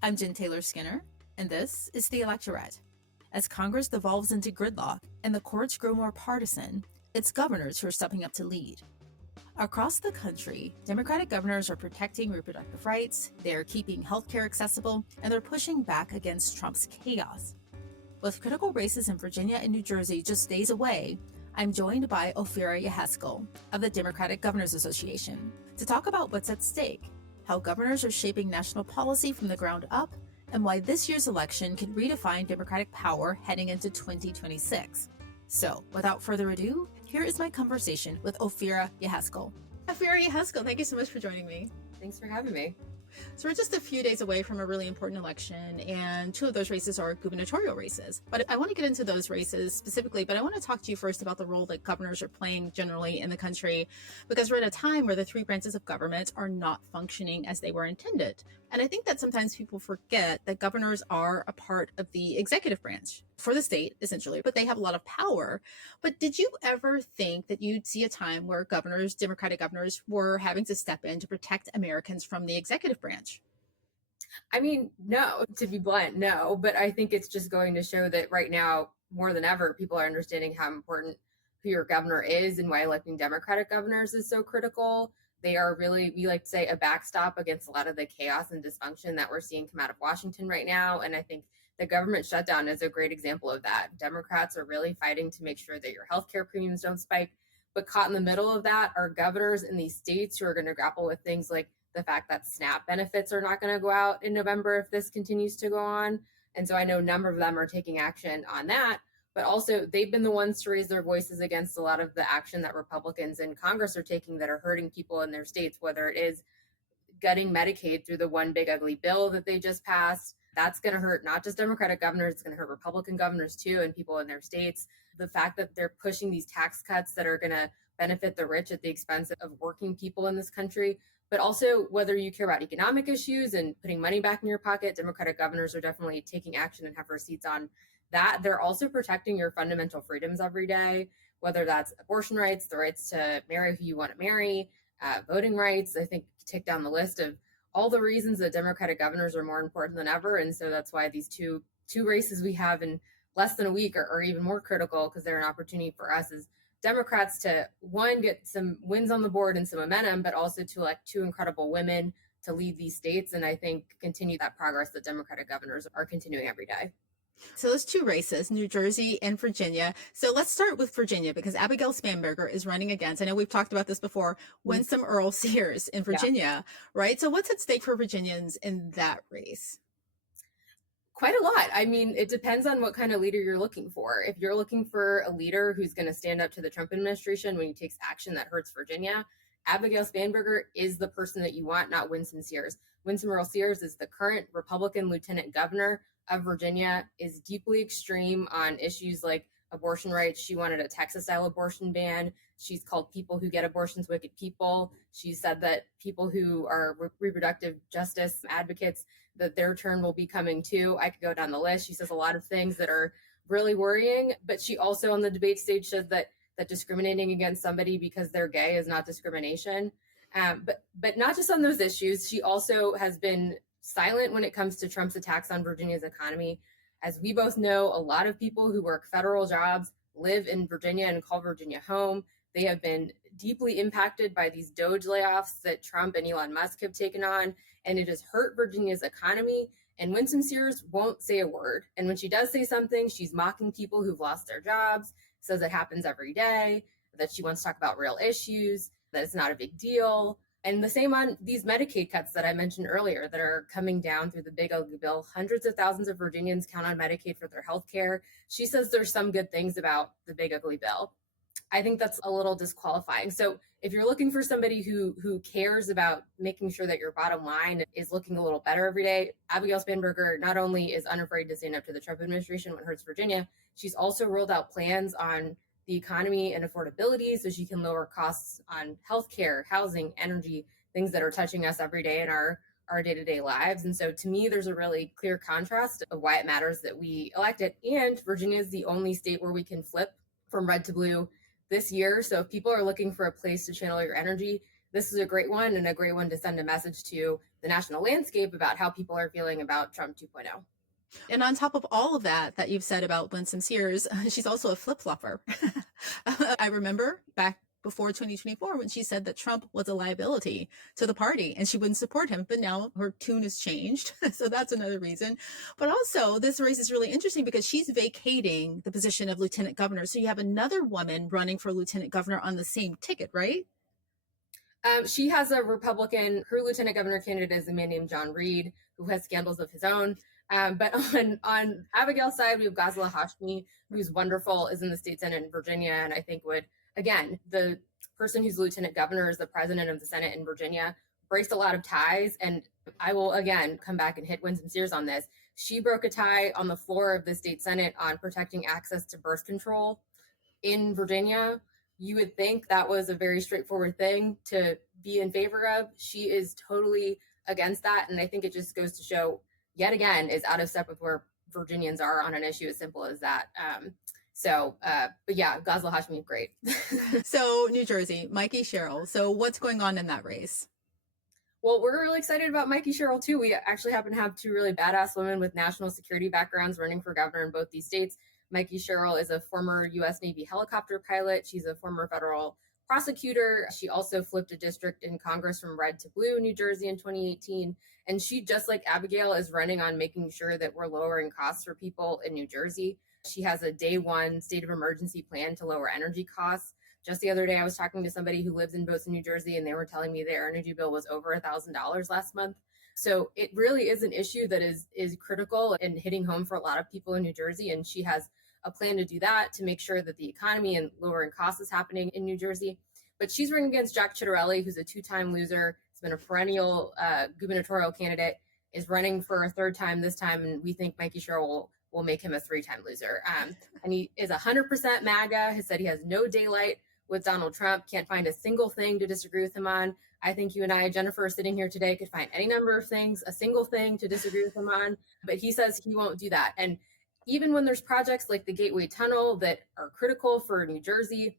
I'm Jen Taylor Skinner, and this is the Electorette. As Congress devolves into gridlock and the courts grow more partisan, it's governors who are stepping up to lead. Across the country, Democratic governors are protecting reproductive rights, they're keeping healthcare accessible, and they're pushing back against Trump's chaos. With critical races in Virginia and New Jersey just days away, I'm joined by Ofirah Yheskel of the Democratic Governors Association to talk about what's at stake, how governors are shaping national policy from the ground up, and why this year's election could redefine Democratic power heading into 2026. So, without further ado, here is my conversation with Ofirah Yheskel. Ofirah Yheskel, thank you so much for joining me. Thanks for having me. So we're just a few days away from a really important election, and two of those races are gubernatorial races. But I want to get into those races specifically, but I want to talk to you first about the role that governors are playing generally in the country, because we're at a time where the three branches of government are not functioning as they were intended. And I think that sometimes people forget that governors are a part of the executive branch for the state, essentially, but they have a lot of power. But did you ever think that you'd see a time where governors, Democratic governors, were having to step in to protect Americans from the executive branch? I mean, no, to be blunt, no, but I think it's just going to show that right now, more than ever, people are understanding how important who your governor is and why electing Democratic governors is so critical. They are really, we like to say, a backstop against a lot of the chaos and dysfunction that we're seeing come out of Washington right now. And I think the government shutdown is a great example of that. Democrats are really fighting to make sure that your healthcare premiums don't spike. But caught in the middle of that are governors in these states who are going to grapple with things like the fact that SNAP benefits are not going to go out in November if this continues to go on. And so I know a number of them are taking action on that. But also, they've been the ones to raise their voices against a lot of the action that Republicans in Congress are taking that are hurting people in their states, whether it is gutting Medicaid through the one big ugly bill that they just passed. That's going to hurt not just Democratic governors, it's going to hurt Republican governors too and people in their states. The fact that they're pushing these tax cuts that are going to benefit the rich at the expense of working people in this country. But also, whether you care about economic issues and putting money back in your pocket, Democratic governors are definitely taking action and have receipts on that. They're also protecting your fundamental freedoms every day, whether that's abortion rights, the rights to marry who you want to marry, voting rights. I think tick down the list of all the reasons that Democratic governors are more important than ever. And so that's why these two races we have in less than a week are even more critical, because they're an opportunity for us as Democrats to, one, get some wins on the board and some momentum, but also to elect two incredible women to lead these states. And I think continue that progress that Democratic governors are continuing every day. So those two races, New Jersey and Virginia. So let's start with Virginia, because Abigail Spanberger is running against, I know we've talked about this before, Winsome Earl Sears in Virginia, right? So what's at stake for Virginians in that race? Quite a lot. I mean, it depends on what kind of leader you're looking for. If you're looking for a leader who's going to stand up to the Trump administration when he takes action that hurts Virginia, Abigail Spanberger is the person that you want, not Winsome Sears. Winsome Earl Sears is the current Republican lieutenant governor of Virginia, is deeply extreme on issues like abortion rights. She wanted a Texas-style abortion ban. She's called people who get abortions wicked people. She said that people who are reproductive justice advocates, that their turn will be coming too. I could go down the list. She says a lot of things that are really worrying, but she also on the debate stage said that discriminating against somebody because they're gay is not discrimination. But not just on those issues. She also has been silent when it comes to Trump's attacks on Virginia's economy. As we both know, a lot of people who work federal jobs live in Virginia and call Virginia home. They have been deeply impacted by these DOGE layoffs that Trump and Elon Musk have taken on, and it has hurt Virginia's economy. And Winsome Sears won't say a word. And when she does say something, she's mocking people who've lost their jobs, says it happens every day, that she wants to talk about real issues, that it's not a big deal. And the same on these Medicaid cuts that I mentioned earlier that are coming down through the big ugly bill. Hundreds of thousands of Virginians count on Medicaid for their health care. She says there's some good things about the big ugly bill. I think that's a little disqualifying. So if you're looking for somebody who cares about making sure that your bottom line is looking a little better every day, Abigail Spanberger not only is unafraid to stand up to the Trump administration when it hurts Virginia, she's also rolled out plans on the economy and affordability so she can lower costs on healthcare, housing, energy, things that are touching us every day in our day-to-day lives. And so to me, there's a really clear contrast of why it matters that we elect it. And Virginia is the only state where we can flip from red to blue this year. So if people are looking for a place to channel your energy, this is a great one and a great one to send a message to the national landscape about how people are feeling about Trump 2.0. And on top of all of that you've said about Winsome Sears, she's also a flip-flopper. I remember back before 2024 when she said that Trump was a liability to the party and she wouldn't support him, but now her tune has changed. So that's another reason. But also this race is really interesting because she's vacating the position of lieutenant governor. So you have another woman running for lieutenant governor on the same ticket, right? She has a Republican. Her lieutenant governor candidate is a man named John Reed, who has scandals of his own. But on Abigail's side, we have Ghazala Hashmi, who's wonderful, is in the state Senate in Virginia, and I think would, again, the person who's lieutenant governor is the president of the Senate in Virginia, breaks a lot of ties. And I will, again, come back and hit Winsome Sears on this. She broke a tie on the floor of the state Senate on protecting access to birth control in Virginia. You would think that was a very straightforward thing to be in favor of. She is totally against that. And I think it just goes to show, yet again, is out of step with where Virginians are on an issue as simple as that. But yeah, Ghazala Hashmi, great. So New Jersey, Mikey Sherrill. So what's going on in that race? Well, we're really excited about Mikey Sherrill too. We actually happen to have two really badass women with national security backgrounds running for governor in both these states. Mikey Sherrill is a former U.S. Navy helicopter pilot. She's a former federal prosecutor. She also flipped a district in Congress from red to blue in New Jersey in 2018. And she, just like Abigail, is running on making sure that we're lowering costs for people in New Jersey. She has a day one state of emergency plan to lower energy costs. Just the other day, I was talking to somebody who lives in Bozeman, New Jersey, and they were telling me their energy bill was over $1,000 last month. So it really is an issue that is critical and hitting home for a lot of people in New Jersey. And she has a plan to do that, to make sure that the economy and lowering costs is happening in New Jersey. But she's running against Jack Ciattarelli, who's a two-time loser. He's been a perennial gubernatorial candidate, is running for a third time this time. And we think Mikey Sherrill will make him a three-time loser. And he is 100% MAGA, has said he has no daylight with Donald Trump, can't find a single thing to disagree with him on. I think you and I, Jennifer, sitting here today, could find any number of things, a single thing to disagree with him on, but he says he won't do that. And even when there's projects like the Gateway Tunnel that are critical for New Jersey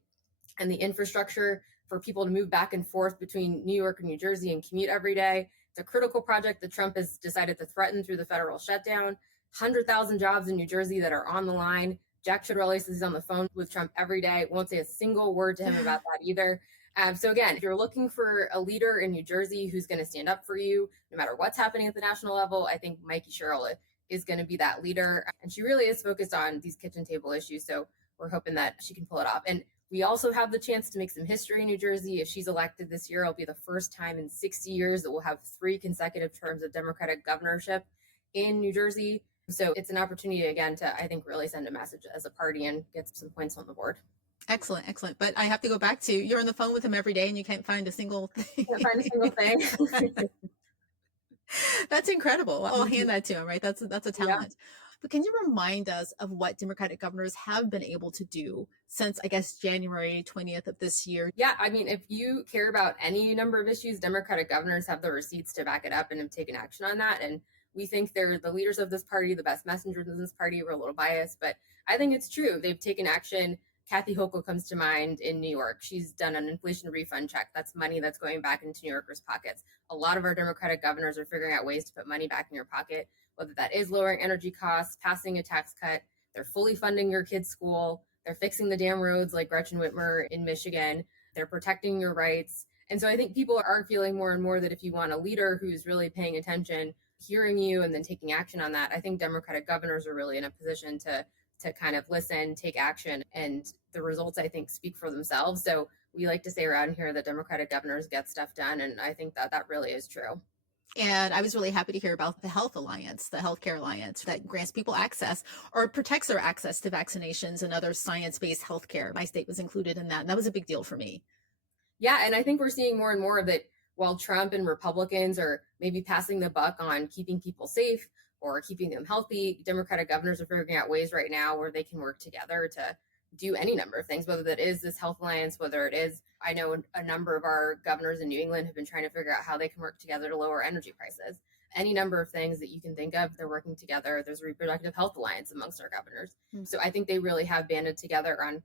and the infrastructure for people to move back and forth between New York and New Jersey and commute every day, it's a critical project that Trump has decided to threaten through the federal shutdown. 100,000 jobs in New Jersey that are on the line. Jack Ciattarelli says he's on the phone with Trump every day, won't say a single word to him about that either. So again, if you're looking for a leader in New Jersey who's going to stand up for you, no matter what's happening at the national level, I think Mikey Sherrill is going to be that leader. And she really is focused on these kitchen table issues. So we're hoping that she can pull it off. And we also have the chance to make some history in New Jersey. If she's elected this year, it'll be the first time in 60 years that we'll have 3 consecutive terms of Democratic governorship in New Jersey. So it's an opportunity, again, to, I think, really send a message as a party and get some points on the board. Excellent, excellent. But I have to go back to, you're on the phone with him every day and you can't find a single thing. Can't find a single thing. That's incredible. I'll hand that to him, right? That's a talent. Yeah. But can you remind us of what Democratic governors have been able to do since, I guess, January 20th of this year? Yeah, I mean, if you care about any number of issues, Democratic governors have the receipts to back it up and have taken action on that. And we think they're the leaders of this party, the best messengers in this party. We're a little biased, but I think it's true. They've taken action. Kathy Hochul comes to mind in New York. She's done an inflation refund check. That's money that's going back into New Yorkers' pockets. A lot of our Democratic governors are figuring out ways to put money back in your pocket, whether that is lowering energy costs, passing a tax cut. They're fully funding your kids' school. They're fixing the damn roads like Gretchen Whitmer in Michigan. They're protecting your rights. And so I think people are feeling more and more that if you want a leader who's really paying attention, hearing you, and then taking action on that, I think Democratic governors are really in a position to kind of listen, take action, and the results, I think, speak for themselves. So we like to say around here that Democratic governors get stuff done, and I think that really is true. And I was really happy to hear about the Health Alliance, the Healthcare Alliance, that grants people access or protects their access to vaccinations and other science-based healthcare. My state was included in that, and that was a big deal for me. Yeah, and I think we're seeing more and more of it. While Trump and Republicans are maybe passing the buck on keeping people safe or keeping them healthy, Democratic governors are figuring out ways right now where they can work together to do any number of things, whether that is this health alliance, whether it is, I know a number of our governors in New England have been trying to figure out how they can work together to lower energy prices. Any number of things that you can think of, they're working together. There's a reproductive health alliance amongst our governors. Mm-hmm. So I think they really have banded together on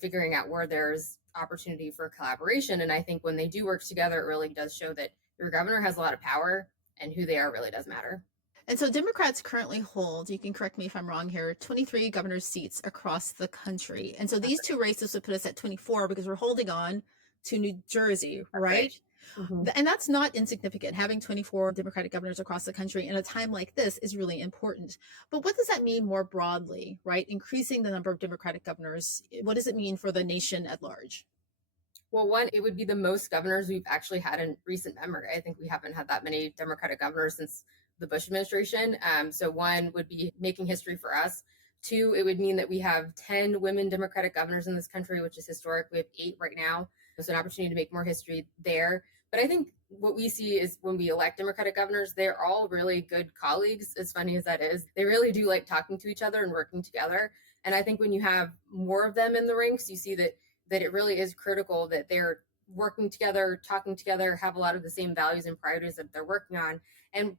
figuring out where there's opportunity for collaboration. And I think when they do work together, it really does show that your governor has a lot of power and who they are really does matter. And so Democrats currently hold, you can correct me if I'm wrong here, 23 governor's seats across the country. And so these two races would put us at 24 because we're holding on to New Jersey, right? Mm-hmm. And that's not insignificant. Having 24 Democratic governors across the country in a time like this is really important. But what does that mean more broadly, right? Increasing the number of Democratic governors, what does it mean for the nation at large? Well, one, it would be the most governors we've actually had in recent memory. I think we haven't had that many Democratic governors since the Bush administration. So one would be making history for us. Two, it would mean that we have 10 women Democratic governors in this country, which is historic. We have 8 right now. There's an opportunity to make more history there. But I think what we see is when we elect Democratic governors, they're all really good colleagues, as funny as that is. They really do like talking to each other and working together. And I think when you have more of them in the ranks, you see that it really is critical that they're working together, talking together, have a lot of the same values and priorities that they're working on. And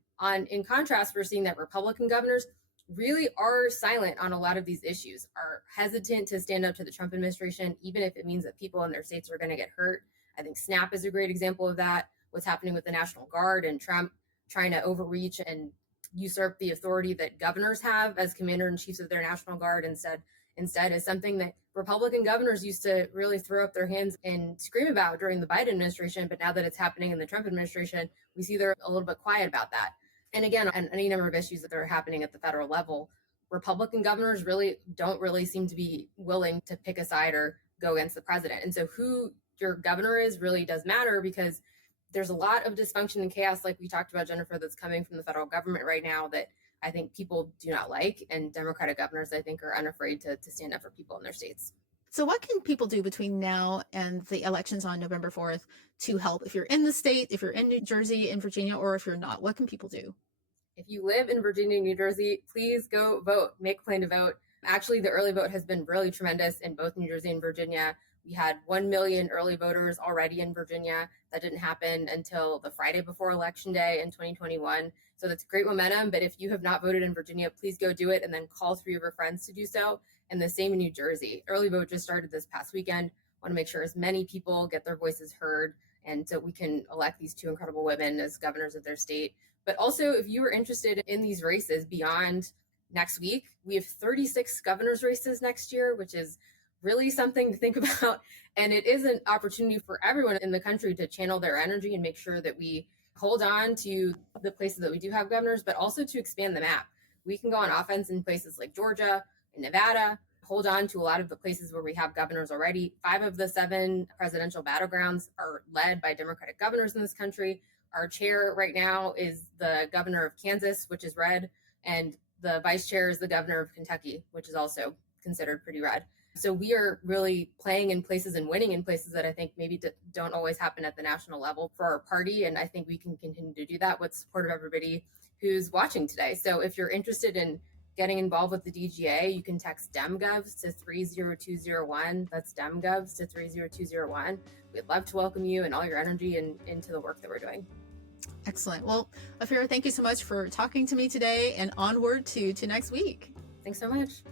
in contrast, we're seeing that Republican governors really are silent on a lot of these issues, are hesitant to stand up to the Trump administration, even if it means that people in their states are going to get hurt. I think SNAP is a great example of that. What's happening with the National Guard and Trump trying to overreach and usurp the authority that governors have as commander-in-chiefs of their National Guard instead is something that Republican governors used to really throw up their hands and scream about during the Biden administration. But now that it's happening in the Trump administration, we see they're a little bit quiet about that. And again, on any number of issues that are happening at the federal level, Republican governors don't really seem to be willing to pick a side or go against the president. And so who your governor is really does matter, because there's a lot of dysfunction and chaos, like we talked about, Jennifer, that's coming from the federal government right now that I think people do not like. And Democratic governors, I think, are unafraid to stand up for people in their states. So what can people do between now and the elections on November 4th to help? If you're in the state, if you're in New Jersey, in Virginia, or if you're not, what can people do? If you live in Virginia, New Jersey, please go vote. Make a plan to vote. Actually, the early vote has been really tremendous in both New Jersey and Virginia. We had 1 million early voters already in Virginia. That didn't happen until the Friday before Election Day in 2021. So that's great momentum. But if you have not voted in Virginia, please go do it and then call 3 of your friends to do so. And the same in New Jersey. Early vote just started this past weekend. Want to make sure as many people get their voices heard and so we can elect these 2 incredible women as governors of their state. But also, if you are interested in these races beyond next week, we have 36 governor's races next year, which is really something to think about. And it is an opportunity for everyone in the country to channel their energy and make sure that we hold on to the places that we do have governors, but also to expand the map. We can go on offense in places like Georgia and Nevada, hold on to a lot of the places where we have governors already. 5 of the 7 presidential battlegrounds are led by Democratic governors in this country. Our chair right now is the governor of Kansas, which is red, and the vice chair is the governor of Kentucky, which is also considered pretty red. So we are really playing in places and winning in places that I think maybe don't always happen at the national level for our party. And I think we can continue to do that with support of everybody who's watching today. So if you're interested in getting involved with the DGA, you can text DemGovs to 30201. That's DemGovs to 30201. We'd love to welcome you and all your energy into the work that we're doing. Excellent. Well, Ofirah, thank you so much for talking to me today, and onward to next week. Thanks so much.